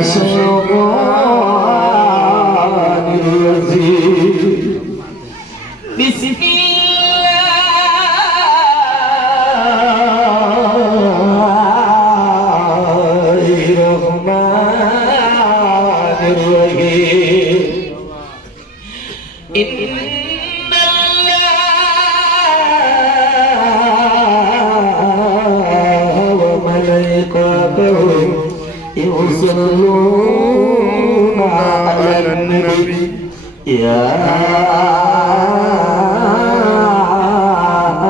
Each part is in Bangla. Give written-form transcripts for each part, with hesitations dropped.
الشيطان الرجيم بسم الله الرحمن الرحيم إن الله وملائكته يصلون على النبي يا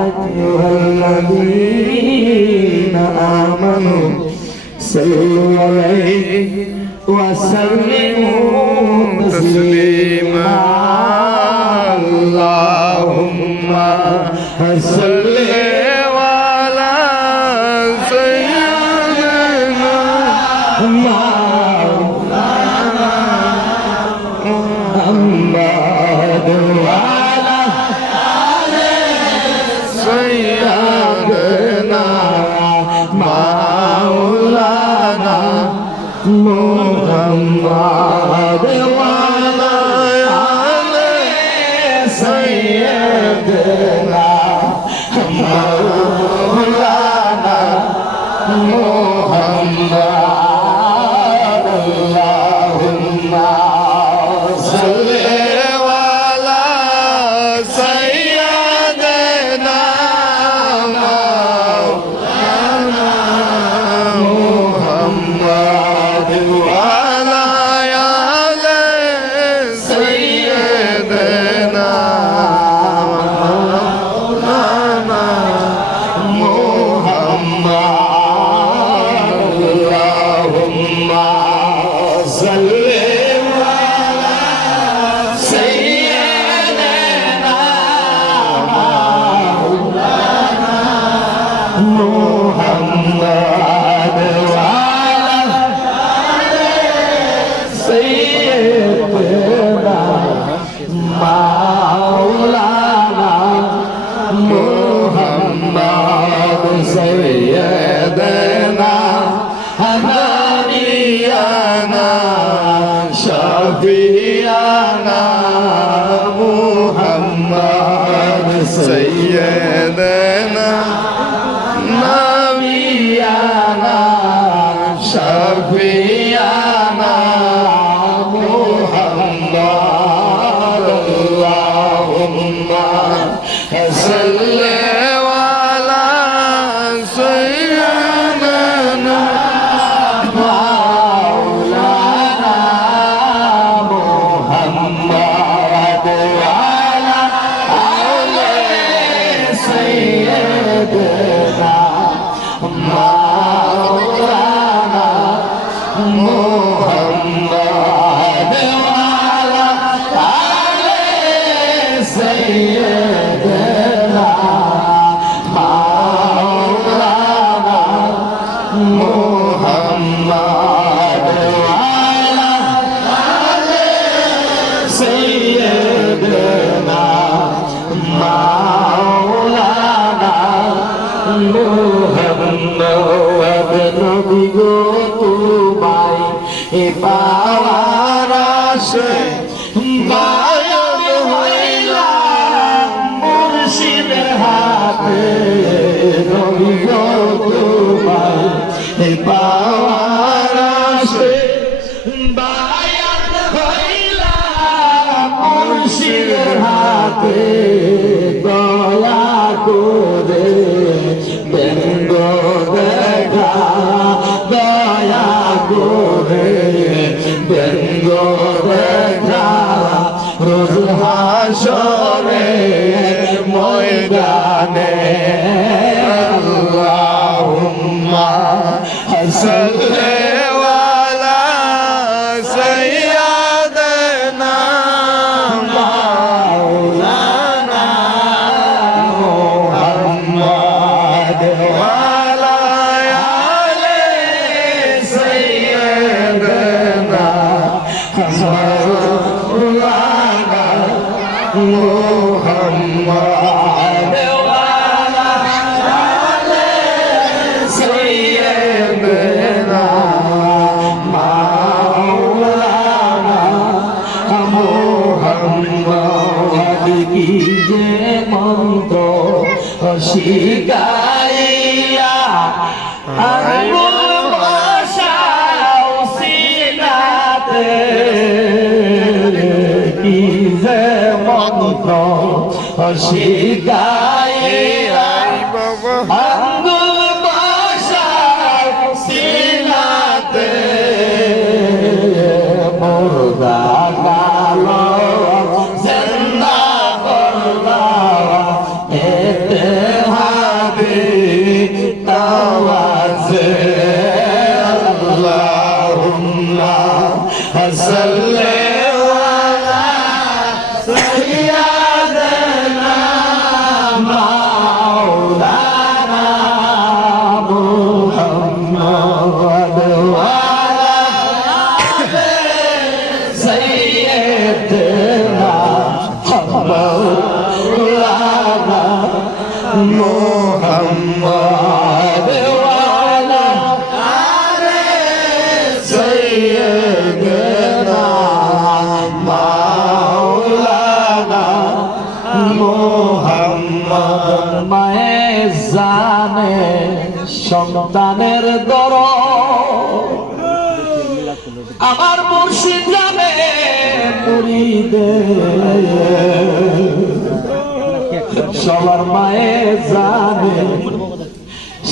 أيها الذين آمنوا صلوا عليه وسلموا تسليما اللهم صل على سيدنا مولانا محمد وعلى آل سيدنا مولانا محمد وعلى آل سيدنا مولانا محمد اللهم صل على سيدنا مولانا محمد وعلى آل سيدنا مولانا محمد اللهم صل على سيدنا مولانا محمد وعلى آل سيدنا مولانا محمد سيدنا نبينا شفيعنا محمد سيدنا نبينا شفيعنا محمد اللهم صل على سيدنا مولانا محمد وعلى آل سيدنا مولانا محمد وعلى آل سيدنا مولانا محمد وعلى آل سيدنا مولانا محمد নবী গো তোমায় পাওয়ার আশায় মায়ার হইলাম মুর্শিদের হাতে নবী গো তোমায় পাওয়ার আশায় মায়ার হইলাম মুর্শিদের হাতে দয়া করে ব্যঙ্গ দেখা দয়া করে ব্যঙ্গ দেখা রোজ হাসরে ময়দানে আল্লাহুম্মা সাল্লি আলা সাইয়্যিদিনা মাওলানা মুহাম্মদ ওয়া আলা আলি সাইয়্যিদিনা মাওলানা মুহাম্মদ ওয়া আলা আলি সাইয়্যিদিনা শিকাইয়া আঙ্গুল বসাও সিনাতে কি যে মন্ত্র শিকাইয়া আঙ্গুল বসাও সিনাতে মুর্দা কালো জিন্দা করলা এতে হাবি তাওয়াজে আল্লাহুম্মা সাল্লি আলা সাইয়্যিদিনা মাওলানা মুহাম্মদ ওয়া আলা আলি সাইয়্যিদিনা মাওলানা মুহাম্মদ ওয়া আলা আলি সাইয়্যিদিনা মাওলানা মুহাম্মদ মায়ের জানে সন্তানের দরদ আমার মুর্শিদ জানে মুরিদের সবার মায়ের জানে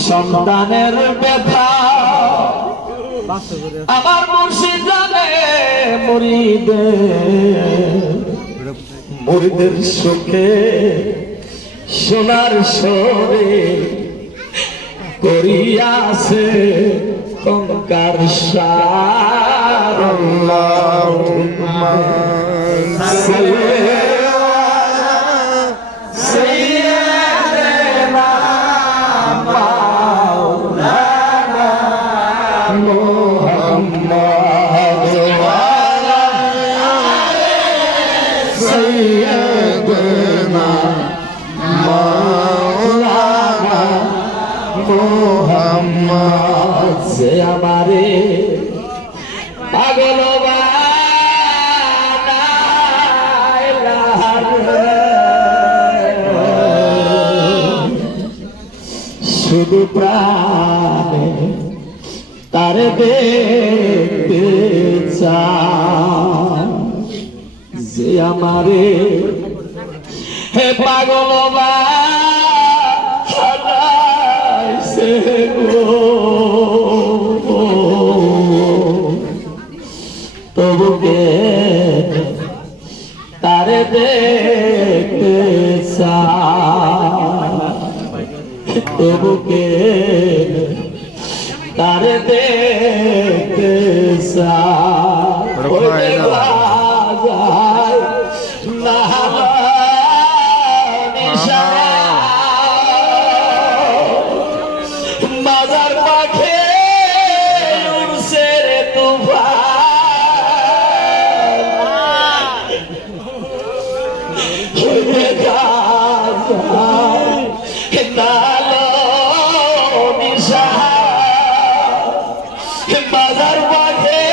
সন্তানের ব্যথা আমার মুর্শিদ জানে মুরিদের সুখে সোনার সরে করিয়াছে কঙ্কার সার আল্লাহুম্মা সাল্লি আলা সাইয়্যিদিনা মাওলানা মুহাম্মদ ওয়া আলা আলি সাইয়্যিদিনা মাওলানা মুহাম্মদ সে আমারে পাগল শুধু প্রাণে তারে দেখতে চায় যে আমারে হে পাগল বানাইছে গো তবু কে তারে দেখতে চায় তবু কে তারে দেখতে চায় বাজার পাখে উড়ছে রে তুফান বাজার পাখে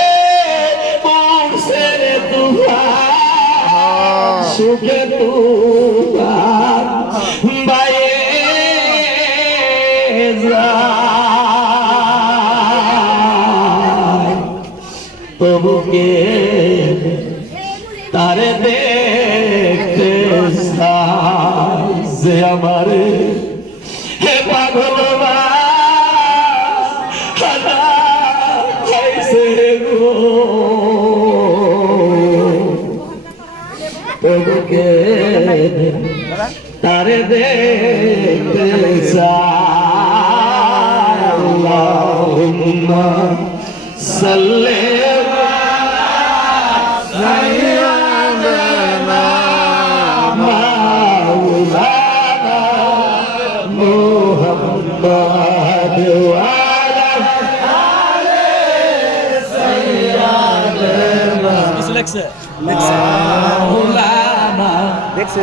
উড়ছে রে তুফান সুখে তুফান বাইয়ে তবুকে তারে দেখতে যে আমারে হে পাগল খাইছে গো তবুকে তারে দেখতে